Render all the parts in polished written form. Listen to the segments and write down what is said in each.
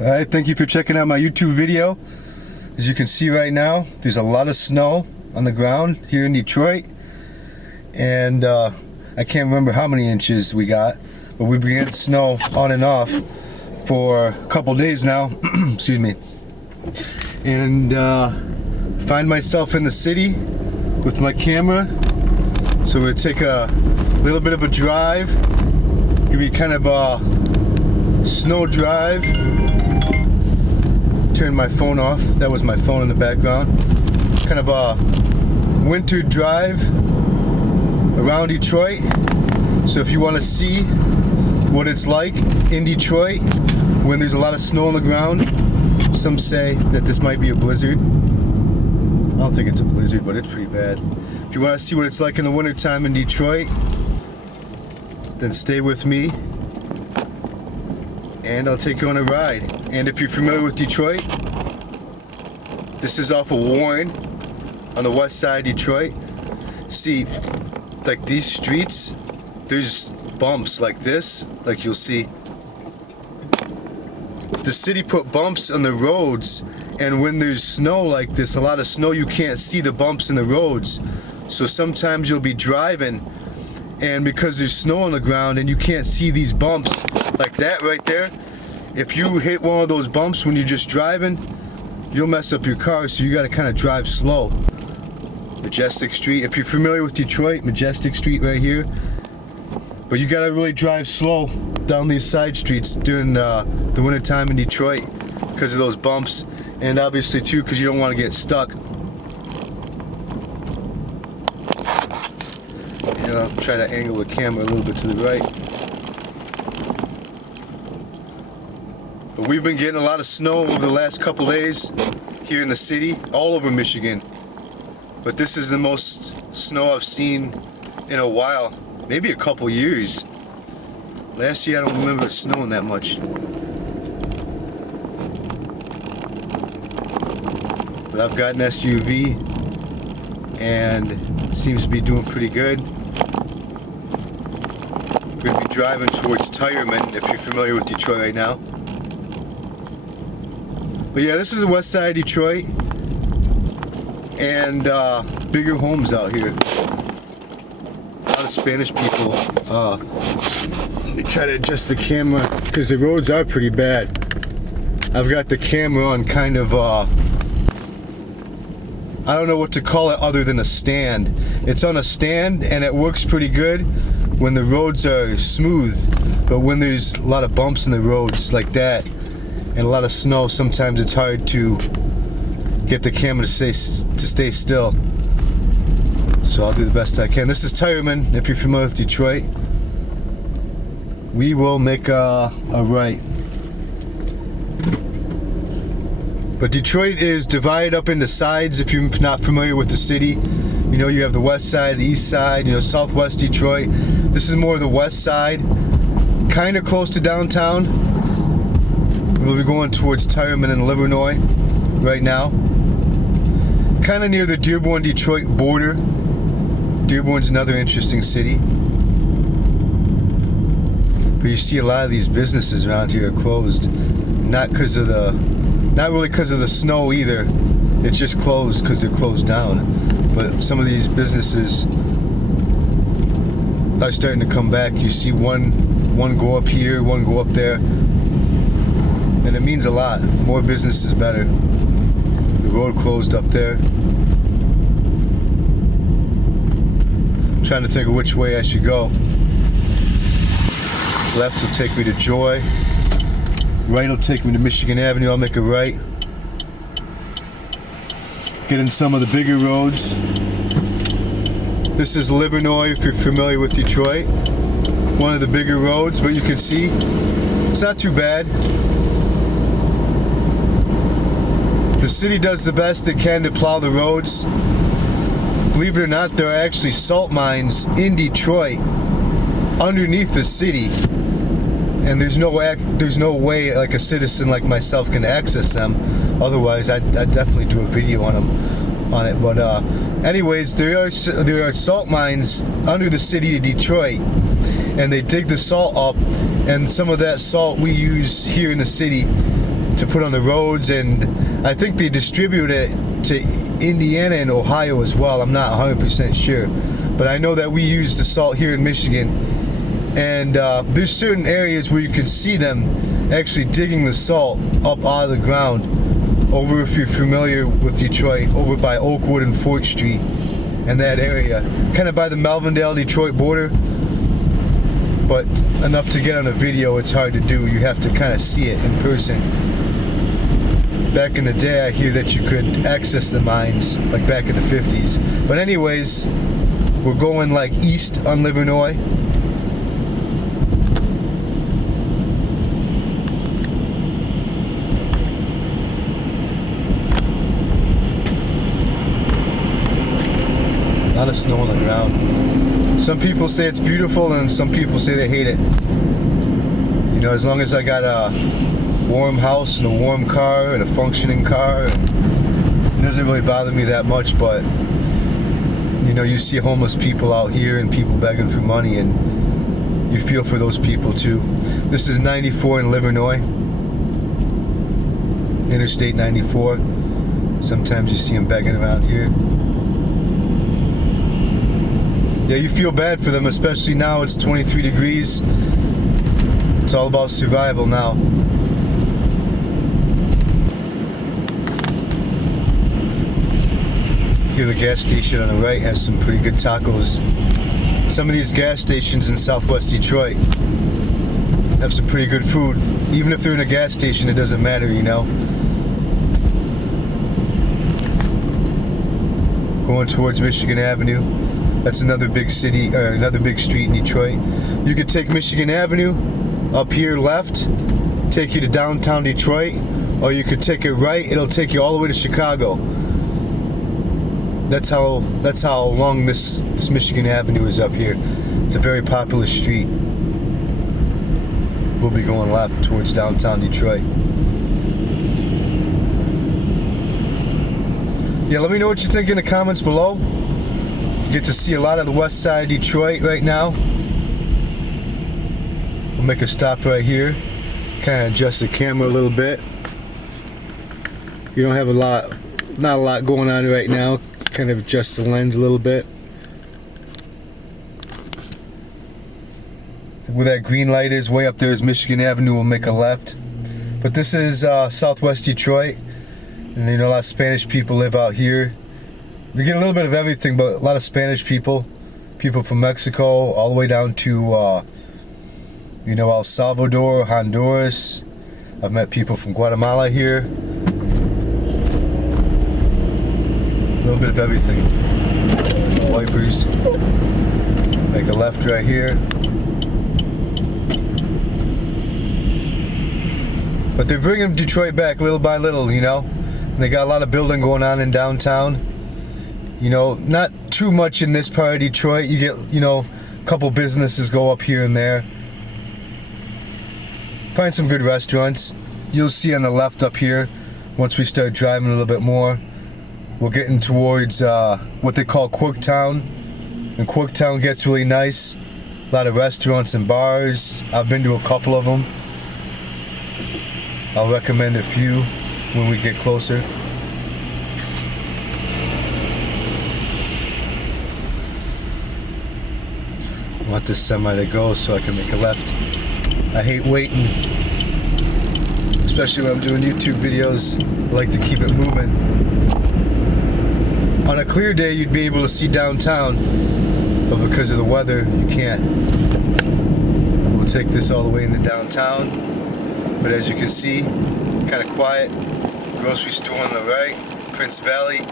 Alright, thank you for checking out my YouTube video. As you can see right now, there's a lot of snow on the ground here in Detroit. And I can't remember how many inches we got, but we've been getting snow on and off for a couple days now. Excuse me. And find myself in the city with my camera. So we're gonna take a little bit of a drive. Give you kind of a snow drive. Turn my phone off. That was my phone in the background. Kind of a winter drive around Detroit. So if you want to see what it's like in Detroit when there's a lot of snow on the ground, some say that this might be a blizzard. I don't think it's a blizzard, but it's pretty bad. If you want to see what it's like in the winter time in Detroit, then stay with me and I'll take you on a ride. And if you're familiar with Detroit, this is off of Warren on the west side of Detroit. See, like these streets, there's bumps like this, like you'll see. The city put bumps on the roads, and when there's snow like this, a lot of snow, you can't see the bumps in the roads. So sometimes you'll be driving, and because there's snow on the ground and you can't see these bumps like that right there, if you hit one of those bumps when you're just driving, you'll mess up your car. So you got to kind of drive slow. Majestic Street, if you're familiar with Detroit, Majestic Street right here. But you got to really drive slow down these side streets during the winter time in Detroit because of those bumps, and obviously too because you don't want to get stuck. And I'll try to angle the camera a little bit to the right. But we've been getting a lot of snow over the last couple days here in the city, all over Michigan. But this is the most snow I've seen in a while, maybe a couple years. Last year I don't remember it snowing that much. But I've got an SUV and seems to be doing pretty good. We're going to be driving towards Tyerman if you're familiar with Detroit right now. But yeah, this is the west side of Detroit, and bigger homes out here. A lot of Spanish people. Let me try to adjust the camera because the roads are pretty bad. I've got the camera on kind of I don't know what to call it other than a stand. It's on a stand and it works pretty good when the roads are smooth, but when there's a lot of bumps in the roads like that and a lot of snow, sometimes it's hard to get the camera to stay still. So I'll do the best I can. This is Tyerman, if you're familiar with Detroit. We will make a right. But Detroit is divided up into sides if you're not familiar with the city. You know, you have the west side, the east side, you know, southwest Detroit. This is more the west side, kind of close to downtown. We'll be going towards Tyerman and Livernois right now. Kind of near the Dearborn-Detroit border. Dearborn's another interesting city. But you see a lot of these businesses around here are closed. Not really because of the snow either. It's just closed because they're closed down. But some of these businesses are starting to come back. You see one go up here, one go up there. And it means a lot. More business is better. The road closed up there. I'm trying to think of which way I should go. Left will take me to Joy. Right will take me to Michigan Avenue. I'll make a right. Get in some of the bigger roads. This is Livernois, if you're familiar with Detroit. One of the bigger roads, but you can see it's not too bad. The city does the best it can to plow the roads. Believe it or not, there are actually salt mines in Detroit underneath the city, and there's no way like a citizen like myself can access them. Otherwise, I'd definitely do a video on it. But anyways, there are salt mines under the city of Detroit, and they dig the salt up, and some of that salt we use here in the city to put on the roads, and I think they distribute it to Indiana and Ohio as well. I'm not 100% sure, but I know that we use the salt here in Michigan, and there's certain areas where you can see them actually digging the salt up out of the ground. Over, if you're familiar with Detroit, over by Oakwood and 4th Street and that area, kind of by the Melvindale Detroit border, but enough to get on a video it's hard to do. You have to kind of see it in person. Back in the day, I hear that you could access the mines like back in the 50s, but anyways, we're going like east on Livernois. A lot of snow on the ground. Some people say it's beautiful and some people say they hate it. You know, as long as I got a warm house and a warm car and a functioning car, and it doesn't really bother me that much. But you know, you see homeless people out here and people begging for money, and you feel for those people too. This is 94 in Livernois, Interstate 94. Sometimes you see them begging around here. Yeah, you feel bad for them, especially now it's 23 degrees. It's all about survival now. Here, the gas station on the right has some pretty good tacos. Some of these gas stations in Southwest Detroit have some pretty good food. Even if they're in a gas station, it doesn't matter, you know. Going towards Michigan Avenue. That's another big city, or another big street in Detroit. You could take Michigan Avenue up here left, take you to downtown Detroit, or you could take it right. It'll take you all the way to Chicago. That's how long this Michigan Avenue is up here. It's a very popular street. We'll be going left towards downtown Detroit. Yeah, let me know what you think in the comments below. You get to see a lot of the west side of Detroit right now. We'll make a stop right here. Kind of adjust the camera a little bit. You don't have not a lot going on right now. Kind of adjust the lens a little bit. Where that green light is, way up there is Michigan Avenue. We'll make a left. But this is Southwest Detroit, and you know, a lot of Spanish people live out here. We get a little bit of everything, but a lot of Spanish people from Mexico, all the way down to you know, El Salvador, Honduras. I've met people from Guatemala here. A little bit of everything. Wipers. Make a left right here. But they're bringing Detroit back little by little, you know. And they got a lot of building going on in downtown. You know, not too much in this part of Detroit. You get, you know, a couple businesses go up here and there. Find some good restaurants. You'll see on the left up here, once we start driving a little bit more, we're getting towards what they call Corktown. And Corktown gets really nice. A lot of restaurants and bars. I've been to a couple of them. I'll recommend a few when we get closer. I want this semi to go so I can make a left. I hate waiting, especially when I'm doing YouTube videos. I like to keep it moving. On a clear day, you'd be able to see downtown, but because of the weather, you can't. We'll take this all the way into downtown, but as you can see, kind of quiet. Grocery store on the right, Prince Valley.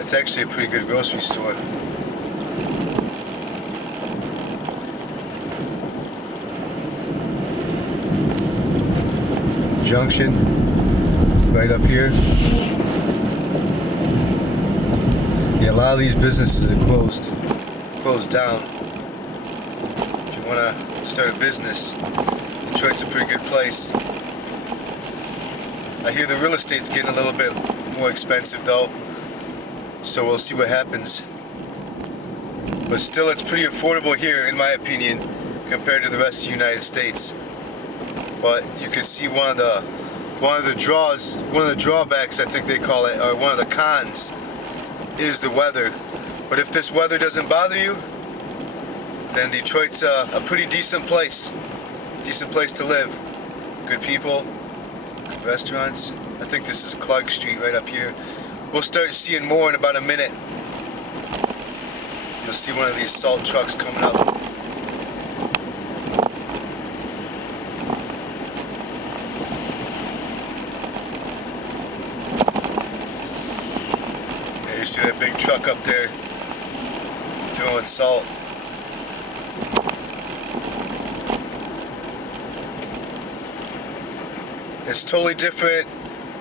It's actually a pretty good grocery store. Junction, right up here. Yeah, a lot of these businesses are closed down. If you want to start a business, Detroit's a pretty good place. I hear the real estate's getting a little bit more expensive though, so we'll see what happens. But still, it's pretty affordable here, in my opinion, compared to the rest of the United States. But you can see one of the one of the drawbacks, I think they call it, or one of the cons, is the weather. But if this weather doesn't bother you, then Detroit's a pretty decent place to live. Good people, good restaurants. I think this is Clark Street right up here. We'll start seeing more in about a minute. You'll see one of these salt trucks coming up. Yeah, you see that big truck up there? It's throwing salt. It's totally different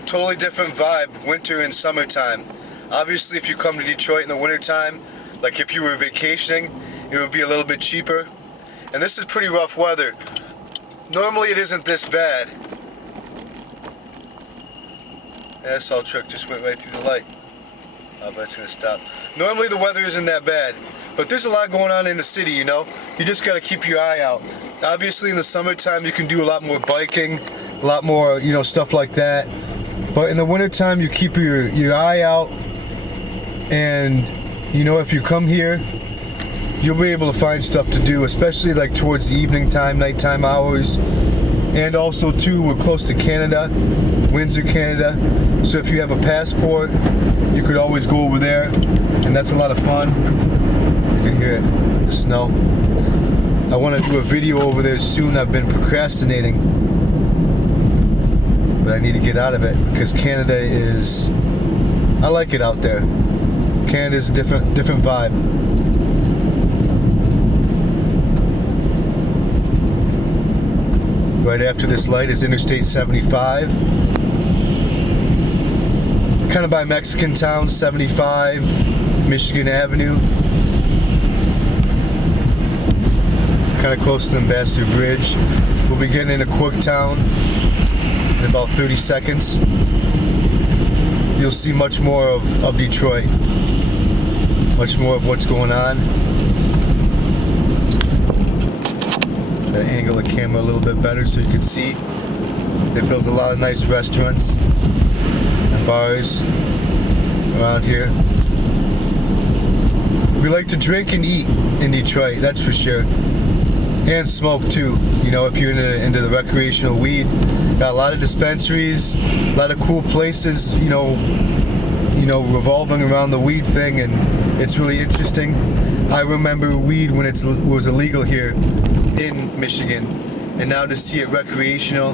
vibe, winter and summertime. Obviously, if you come to Detroit in the wintertime, like if you were vacationing, it would be a little bit cheaper. And this is pretty rough weather. Normally it isn't this bad. That salt truck just went right through the light. Oh, but it's gonna stop. Normally the weather isn't that bad, but there's a lot going on in the city, you know? You just gotta keep your eye out. Obviously in the summertime you can do a lot more biking, a lot more, you know, stuff like that. But in the wintertime you keep your eye out, and you know, if you come here, you'll be able to find stuff to do, especially like towards the evening time, nighttime hours. And also too, we're close to Canada, Windsor, Canada. So if you have a passport, you could always go over there, and that's a lot of fun. You can hear it, the snow. I want to do a video over there soon. I've been procrastinating, but I need to get out of it because Canada is, I like it out there. Canada is a different vibe. Right after this light is Interstate 75. Kind of by Mexican Town, 75, Michigan Avenue. Kind of close to the Ambassador Bridge. We'll be getting into Corktown in about 30 seconds. You'll see much more of Detroit. Much more of what's going on. Gotta angle the camera a little bit better so you can see. They built a lot of nice restaurants and bars around here. We like to drink and eat in Detroit, that's for sure. And smoke too. You know, if you're into the recreational weed, got a lot of dispensaries, a lot of cool places, you know, revolving around the weed thing, and it's really interesting. I remember weed when it was illegal here in Michigan, and now to see it recreational,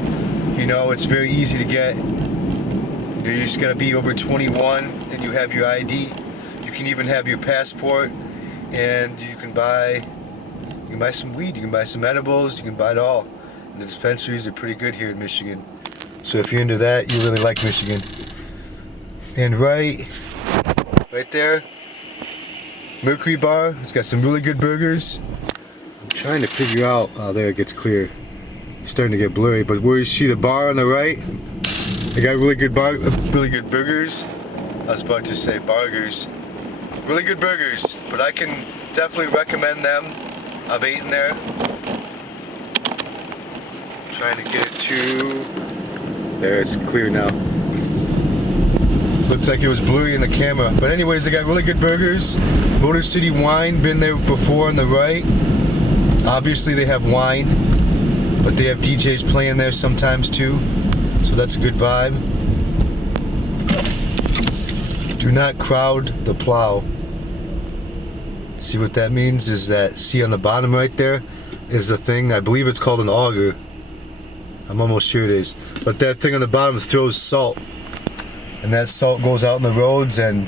you know, it's very easy to get. You know, you just gotta be over 21 and you have your ID. You can even have your passport, and you can buy some weed, you can buy some edibles, you can buy it all. And the dispensaries are pretty good here in Michigan. So if you're into that, you really like Michigan. And right there, Mercury Bar. It's got some really good burgers. I'm trying to figure out, oh, there it gets clear. It's starting to get blurry, but where you see the bar on the right, they got really good burgers. I was about to say burgers. Really good burgers, but I can definitely recommend them. I've eaten there. Trying to get it to, there, it's clear now. Looks like it was blurry in the camera. But anyways, they got really good burgers. Motor City Wine, been there before on the right. Obviously they have wine, but they have DJs playing there sometimes too. So that's a good vibe. Do not crowd the plow. See what that means is that, see on the bottom right there is a thing, I believe it's called an auger. I'm almost sure it is. But that thing on the bottom throws salt. And that salt goes out in the roads and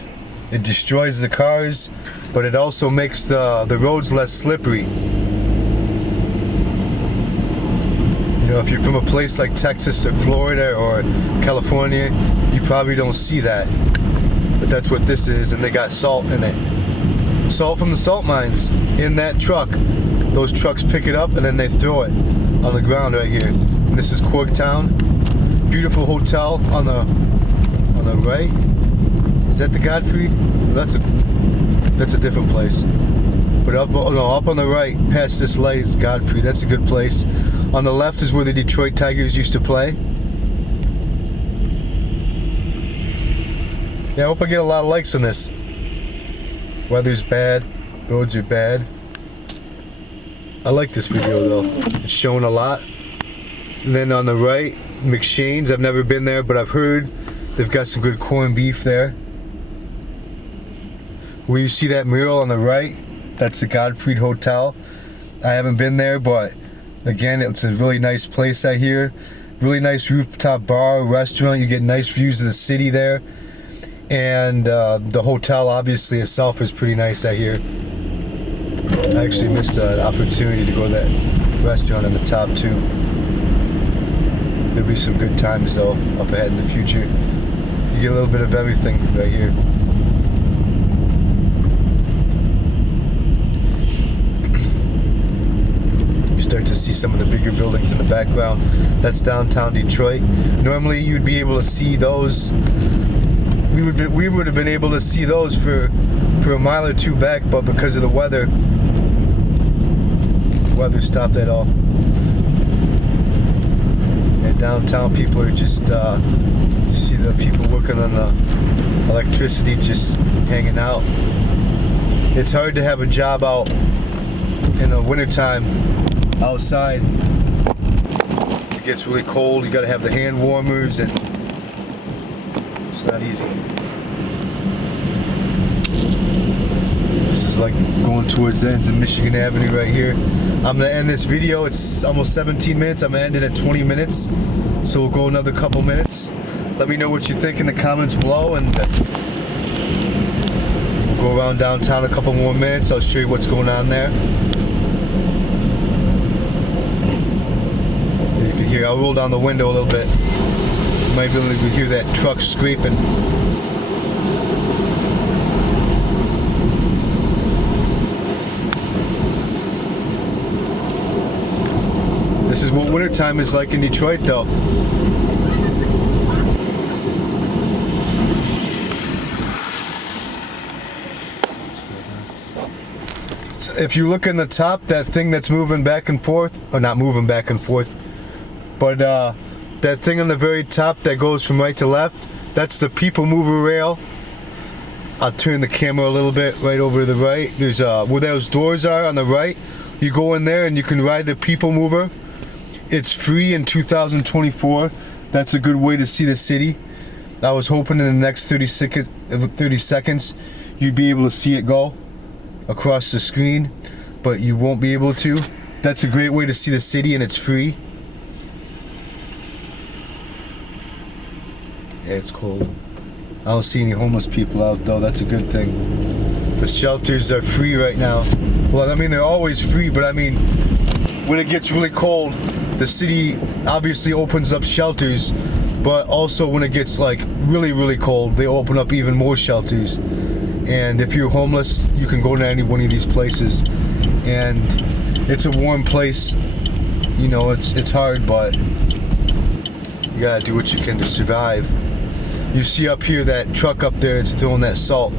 it destroys the cars, but it also makes the roads less slippery. You know, if you're from a place like Texas or Florida or California, you probably don't see that. But that's what this is, and they got salt in it. Salt from the salt mines in that truck. Those trucks pick it up and then they throw it on the ground right here. And this is Corktown. Beautiful hotel on the right. Is that the Godfrey? That's a different place. But up on the right, past this light, is Godfrey. That's a good place. On the left is where the Detroit Tigers used to play. Yeah, I hope I get a lot of likes on this. Weather's bad, roads are bad. I like this video though. It's showing a lot. And then on the right, McShane's. I've never been there, but I've heard they've got some good corned beef there. Where you see that mural on the right, that's the Godfrey Hotel. I haven't been there, but again, it's a really nice place I hear. Really nice rooftop bar, restaurant. You get nice views of the city there. And the hotel obviously itself is pretty nice I hear. I actually missed an opportunity to go to that restaurant on the top too. There'll be some good times though up ahead in the future. You get a little bit of everything right here. You start to see some of the bigger buildings in the background. That's downtown Detroit. Normally you'd be able to see those. We would have been able to see those for a mile or two back, but because of the weather stopped that all. And downtown people are just you see the people working on the electricity just hanging out. It's hard to have a job out in the wintertime outside. It gets really cold, you gotta have the hand warmers and it's not easy. This is like going towards the ends of Michigan Avenue right here. I'm gonna end this video. It's almost 17 minutes. I'm gonna end it at 20 minutes. So we'll go another couple minutes. Let me know what you think in the comments below, and we'll go around downtown a couple more minutes. I'll show you what's going on there. You can hear, I'll roll down the window a little bit. You might be able to hear that truck scraping. This is what wintertime is like in Detroit though. So if you look in the top, that thing that's moving back and forth, or not moving back and forth, but that thing on the very top that goes from right to left, that's the people mover rail. I'll turn the camera a little bit right over to the right. There's where those doors are on the right. You go in there and you can ride the people mover. It's free in 2024. That's a good way to see the city. I was hoping in the next 30 seconds you'd be able to see it go across the screen, but you won't be able to. That's a great way to see the city, and it's free. Yeah, it's cold. I don't see any homeless people out though. That's a good thing. The shelters are free right now. Well, I mean, they're always free, but I mean, when it gets really cold, the city obviously opens up shelters, but also when it gets like really, really cold, they open up even more shelters. And if you're homeless, you can go to any one of these places. And it's a warm place. You know, it's hard, but you gotta do what you can to survive. You see up here that truck up there, it's throwing that salt.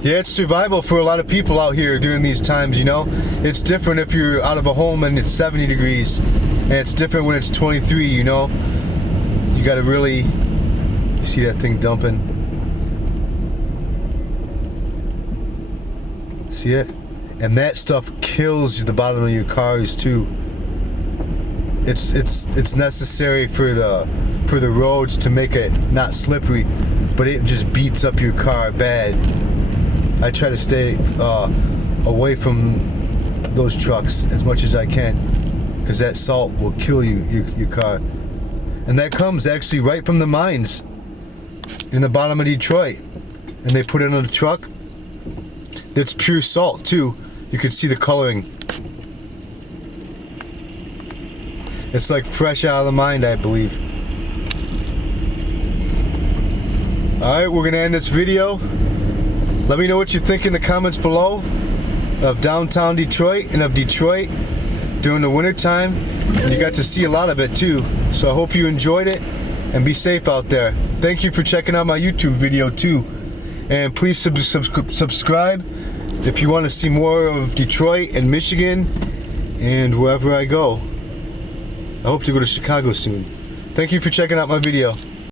Yeah, it's survival for a lot of people out here during these times, you know. It's different if you're out of a home and it's 70 degrees, and it's different when it's 23, you know. You gotta really, you see that thing dumping? See it? And that stuff kills the bottom of your cars too. It's necessary for the roads to make it not slippery, but it just beats up your car bad. I try to stay away from those trucks as much as I can, because that salt will kill your car. And that comes actually right from the mines in the bottom of Detroit. And they put it on a truck. It's pure salt too. You can see the coloring. It's like fresh out of the mine, I believe. Alright, we're gonna end this video. Let me know what you think in the comments below of downtown Detroit and of Detroit during the winter time. And you got to see a lot of it too. So I hope you enjoyed it, and be safe out there. Thank you for checking out my YouTube video too. And please subscribe if you want to see more of Detroit and Michigan and wherever I go. I hope to go to Chicago soon. Thank you for checking out my video.